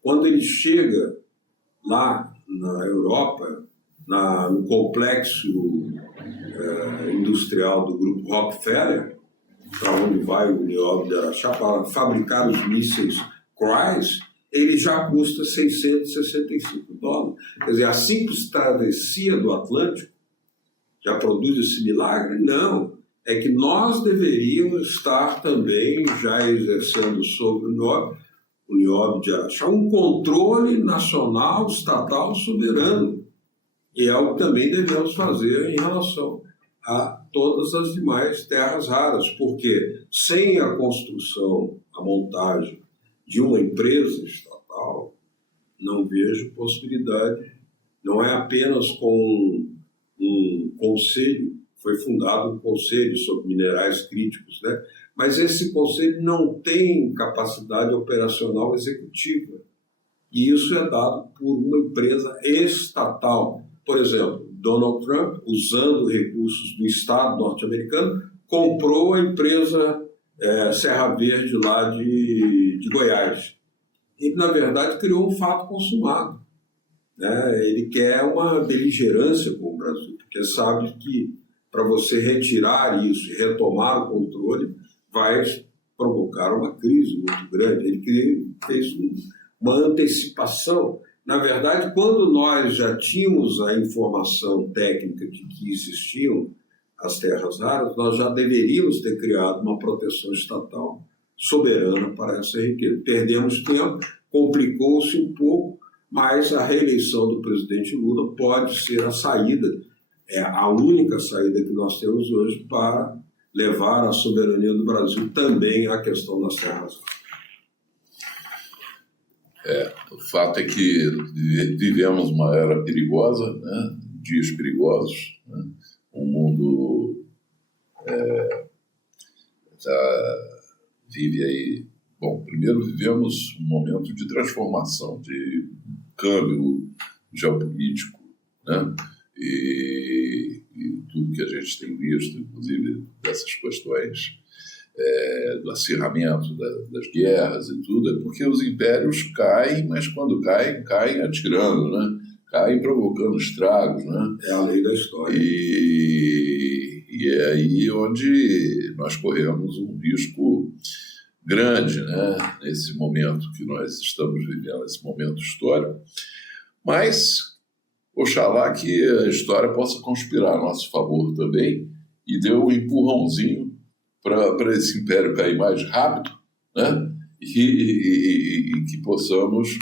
Quando ele chega lá na Europa, no complexo industrial do grupo Rockefeller, para onde vai o nióbio de Araxá, para fabricar os mísseis CRIES, ele já custa $665. Quer dizer, a simples travessia do Atlântico já produz esse milagre? Não. É que nós deveríamos estar também já exercendo sobre o nióbio de Araxá um controle nacional, estatal, soberano. E é o que também devemos fazer em relação a todas as demais terras raras, porque sem a construção, a montagem de uma empresa estatal, não vejo possibilidade. Não é apenas com um conselho, foi fundado um conselho sobre minerais críticos, né? Mas esse conselho não tem capacidade operacional executiva. E isso é dado por uma empresa estatal. Por exemplo, Donald Trump, usando recursos do Estado norte-americano, comprou a empresa Serra Verde lá de Goiás. E, na verdade, criou um fato consumado, né? Ele quer uma beligerância com o Brasil, porque sabe que para você retirar isso e retomar o controle, vai provocar uma crise muito grande. Ele fez uma antecipação. Na verdade, quando nós já tínhamos a informação técnica de que existiam as terras raras, nós já deveríamos ter criado uma proteção estatal soberana para essa riqueza. Perdemos tempo, complicou-se um pouco, mas a reeleição do presidente Lula pode ser a saída, a única saída que nós temos hoje para levar a soberania do Brasil também à questão das terras raras. O fato é que vivemos uma era perigosa, né? Dias perigosos, né? O mundo vive aí. Bom, primeiro vivemos um momento de transformação, de câmbio geopolítico, né? E tudo que a gente tem visto, inclusive dessas questões do acirramento das guerras e tudo, é porque os impérios caem, mas quando caem atirando, né? Caem provocando estragos, né? É a lei da história. E é aí onde nós corremos um risco grande, né? Nesse momento que nós estamos vivendo, esse momento histórico. Mas, oxalá que a história possa conspirar a nosso favor também e dê um empurrãozinho para esse império cair mais rápido, né? E que possamos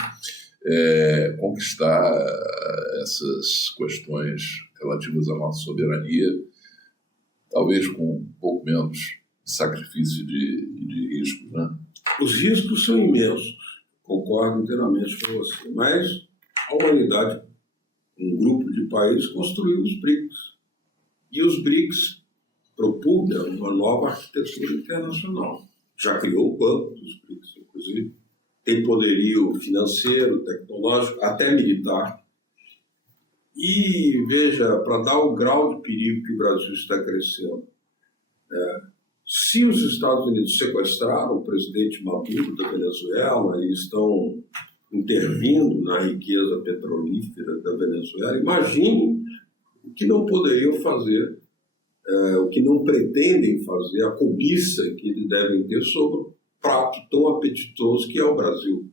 conquistar essas questões relativas à nossa soberania, talvez com um pouco menos de sacrifício de riscos, né? Os riscos são imensos, concordo inteiramente com você, mas a humanidade, um grupo de países, construiu os BRICS. E os BRICS propugam uma nova arquitetura internacional. Já criou o banco dos BRICS, inclusive. Tem poderio financeiro, tecnológico, até militar. E, veja, para dar o grau de perigo que o Brasil está crescendo, se os Estados Unidos sequestraram o presidente Maduro da Venezuela e estão intervindo na riqueza petrolífera da Venezuela, imagine o que não poderiam fazer, o que não pretendem fazer, a cobiça que eles devem ter sobre um prato tão apetitoso que é o Brasil,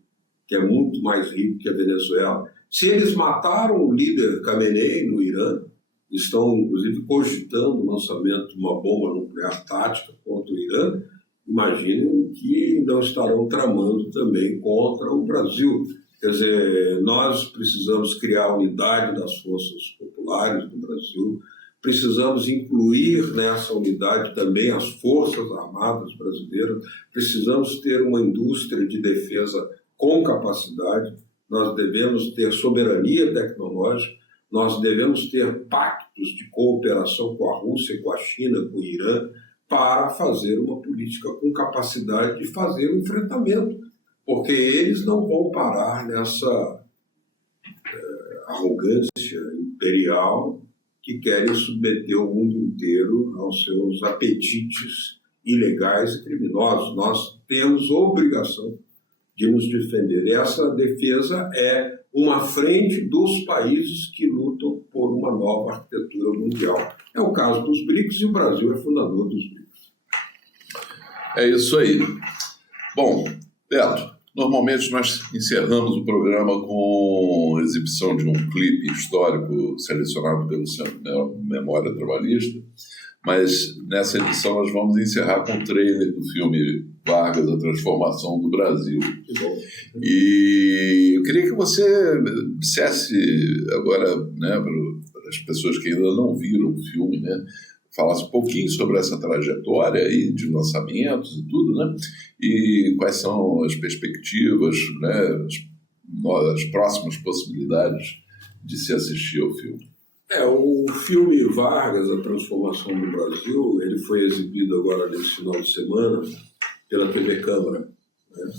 que é muito mais rico que a Venezuela. Se eles mataram o líder Khamenei no Irã, estão inclusive cogitando o lançamento de uma bomba nuclear tática contra o Irã, imaginem que não estarão tramando também contra o Brasil. Quer dizer, nós precisamos criar a unidade das forças populares do Brasil, precisamos incluir nessa unidade também as Forças Armadas brasileiras, precisamos ter uma indústria de defesa com capacidade, nós devemos ter soberania tecnológica, nós devemos ter pactos de cooperação com a Rússia, com a China, com o Irã, para fazer uma política com capacidade de fazer o enfrentamento, porque eles não vão parar nessa arrogância imperial que querem submeter o mundo inteiro aos seus apetites ilegais e criminosos. Nós temos obrigação de nos defender. E essa defesa é uma frente dos países que lutam por uma nova arquitetura mundial. É o caso dos BRICS e o Brasil é fundador dos BRICS. É isso aí. Bom, Beto, normalmente nós encerramos o programa com a exibição de um clipe histórico selecionado pelo Centro de Memória Trabalhista, mas nessa edição nós vamos encerrar com o trailer do filme Vargas, A Transformação do Brasil. E eu queria que você dissesse agora, né, para as pessoas que ainda não viram o filme, né, falasse um pouquinho sobre essa trajetória aí de lançamentos e tudo, né, e quais são as perspectivas, né, as próximas possibilidades de se assistir ao filme. O filme Vargas, A Transformação do Brasil, ele foi exibido agora nesse final de semana pela TV Câmara, né?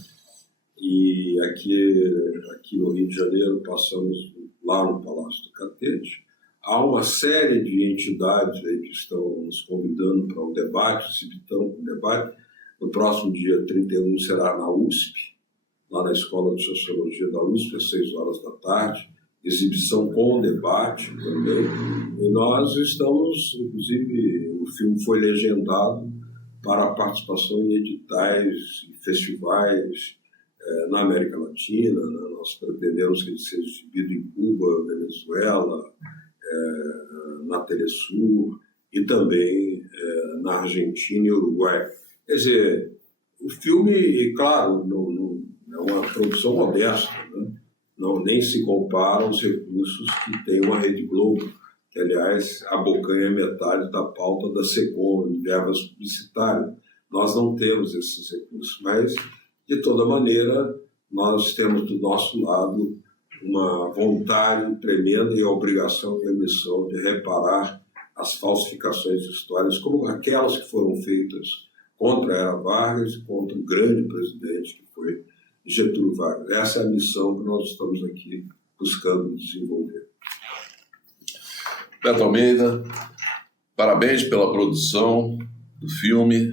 E aqui no Rio de Janeiro passamos lá no Palácio do Catete. Há uma série de entidades aí que estão nos convidando para um debate, se estão com debate. No próximo dia 31 será na USP, lá na Escola de Sociologia da USP, às 6 horas da tarde. Exibição com debate também. E nós estamos, inclusive, o filme foi legendado para a participação em editais e festivais na América Latina. Né? Nós pretendemos que ele seja exibido em Cuba, Venezuela, na Telesur e também na Argentina e Uruguai. Quer dizer, o filme, claro, não é uma produção modesta, né? Nem se compara aos recursos que tem uma Rede Globo, que, aliás, abocanha metade da pauta da SECOM, de verbas publicitárias. Nós não temos esses recursos, mas, de toda maneira, nós temos do nosso lado uma vontade tremenda e a obrigação e a missão de reparar as falsificações históricas, como aquelas que foram feitas contra a Era Vargas e contra o grande presidente que foi Getúlio Vargas. Essa é a missão que nós estamos aqui buscando desenvolver. Beto Almeida, parabéns pela produção do filme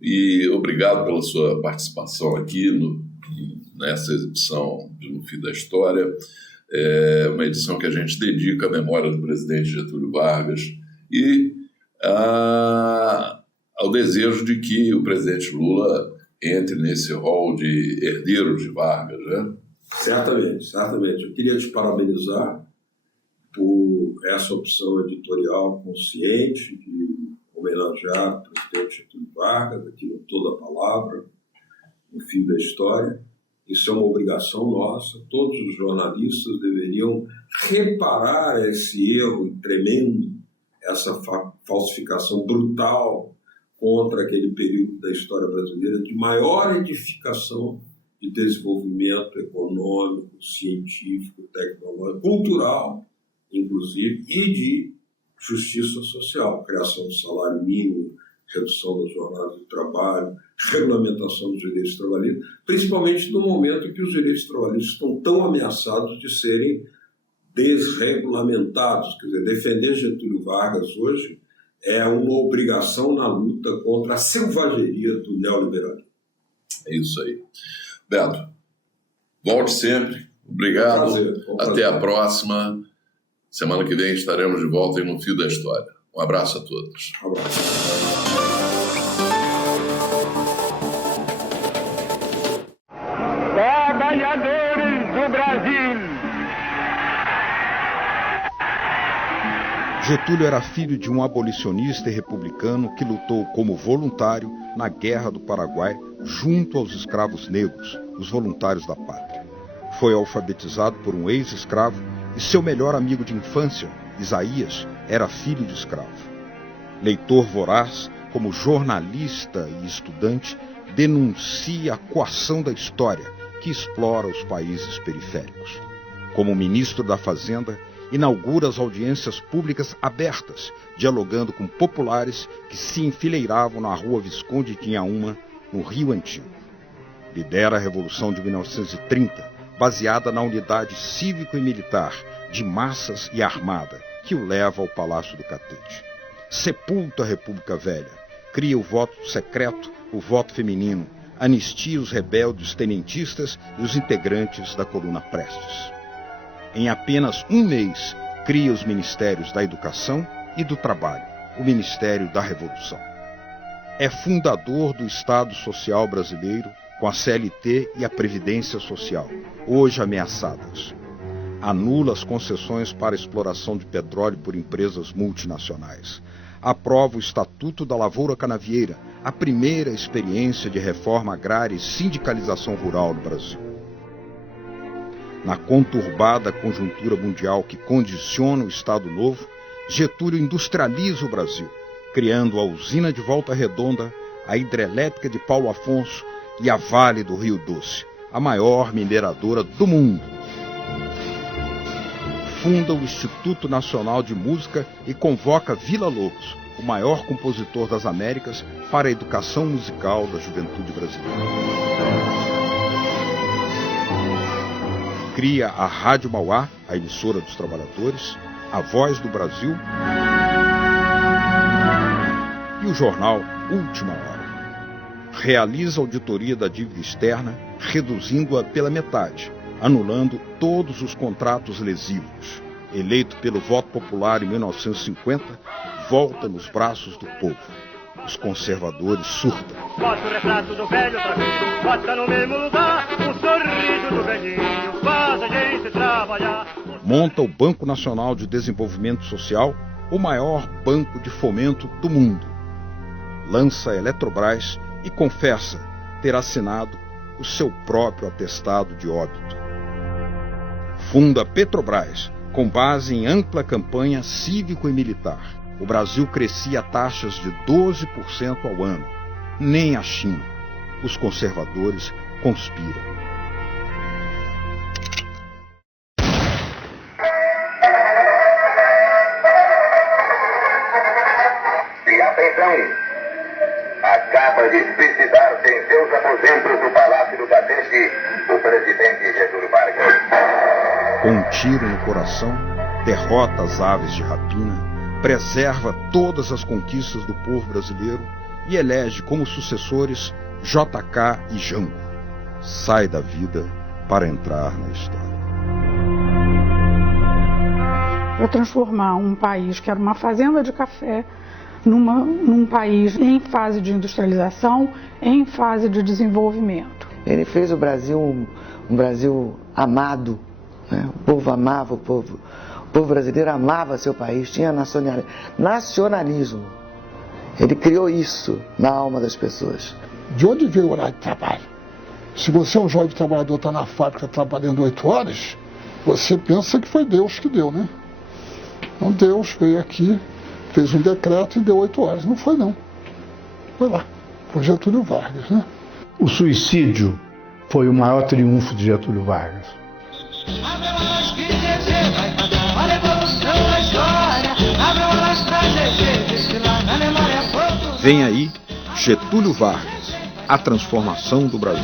e obrigado pela sua participação aqui nessa exibição de No Fim da História. É uma edição que a gente dedica à memória do presidente Getúlio Vargas e ao desejo de que o presidente Lula entre nesse rol de herdeiros de Vargas, né? Certamente. Eu queria te parabenizar por essa opção editorial consciente de homenagear o presidente Getúlio Vargas, aqui no Toda a Palavra, No Fim da História. Isso é uma obrigação nossa. Todos os jornalistas deveriam reparar esse erro tremendo, essa falsificação brutal contra aquele período da história brasileira de maior edificação de desenvolvimento econômico, científico, tecnológico, cultural, inclusive, e de justiça social, criação de salário mínimo, redução das jornadas de trabalho, regulamentação dos direitos trabalhistas, principalmente no momento em que os direitos trabalhistas estão tão ameaçados de serem desregulamentados. Quer dizer, defender Getúlio Vargas hoje é uma obrigação na luta contra a selvageria do neoliberalismo. É isso aí. Beto, Volte sempre. Obrigado. Prazer. Até a próxima. Semana que vem estaremos de volta no Fio da História. Um abraço a todos. Um abraço. Trabalhadores do Brasil. Getúlio era filho de um abolicionista e republicano que lutou como voluntário na Guerra do Paraguai junto aos escravos negros, os voluntários da pátria. Foi alfabetizado por um ex-escravo e seu melhor amigo de infância, Isaías, era filho de escravo. Leitor voraz, como jornalista e estudante, denuncia a coação da história que explora os países periféricos. Como ministro da Fazenda, inaugura as audiências públicas abertas, dialogando com populares que se enfileiravam na Rua Visconde de Inhaúma, no Rio Antigo. Lidera a Revolução de 1930, baseada na unidade cívico e militar de massas e armada, que o leva ao Palácio do Catete. Sepulta a República Velha, cria o voto secreto, o voto feminino, anistia os rebeldes tenentistas e os integrantes da coluna Prestes. Em apenas um mês, cria os Ministérios da Educação e do Trabalho, o Ministério da Revolução. É fundador do Estado Social Brasileiro, com a CLT e a Previdência Social, hoje ameaçadas. Anula as concessões para exploração de petróleo por empresas multinacionais. Aprova o Estatuto da Lavoura Canavieira, a primeira experiência de reforma agrária e sindicalização rural no Brasil. Na conturbada conjuntura mundial que condiciona o Estado Novo, Getúlio industrializa o Brasil, criando a usina de Volta Redonda, a hidrelétrica de Paulo Afonso e a Vale do Rio Doce, a maior mineradora do mundo. Funda o Instituto Nacional de Música e convoca Villa-Lobos, o maior compositor das Américas, para a educação musical da juventude brasileira. Cria a Rádio Mauá, a emissora dos trabalhadores, a Voz do Brasil e o jornal Última Hora. Realiza auditoria da dívida externa, reduzindo-a pela metade, anulando todos os contratos lesivos. Eleito pelo voto popular em 1950, volta nos braços do povo. Os conservadores surtam. Bota o retrato do velho pra ver, bota no mesmo lugar o sorriso do velhinho, faz a gente trabalhar. Monta o Banco Nacional de Desenvolvimento Social, o maior banco de fomento do mundo. Lança a Eletrobras e confessa ter assinado o seu próprio atestado de óbito. Funda a Petrobras, com base em ampla campanha cívico e militar. O Brasil crescia a taxas de 12% ao ano. Nem a China. Os conservadores conspiram. E atenção! Acaba de suicidar-se em seus aposentos do Palácio do Catete o presidente Getúlio Vargas. Com um tiro no coração, derrota as aves de rapina, preserva todas as conquistas do povo brasileiro e elege como sucessores JK e Jango. Sai da vida para entrar na história. Para transformar um país que era uma fazenda de café num país em fase de industrialização, em fase de desenvolvimento. Ele fez o Brasil um Brasil amado, né? O povo amava o povo. O povo brasileiro amava seu país, tinha nacionalismo. Ele criou isso na alma das pessoas. De onde veio o horário de trabalho? Se você é um jovem trabalhador, está na fábrica trabalhando 8 horas, você pensa que foi Deus que deu, né? Então Deus veio aqui, fez um decreto e deu 8 horas. Não foi, não. Foi lá. Foi Getúlio Vargas, né? O suicídio foi o maior triunfo de Getúlio Vargas. Vem aí Getúlio Vargas, a transformação do Brasil.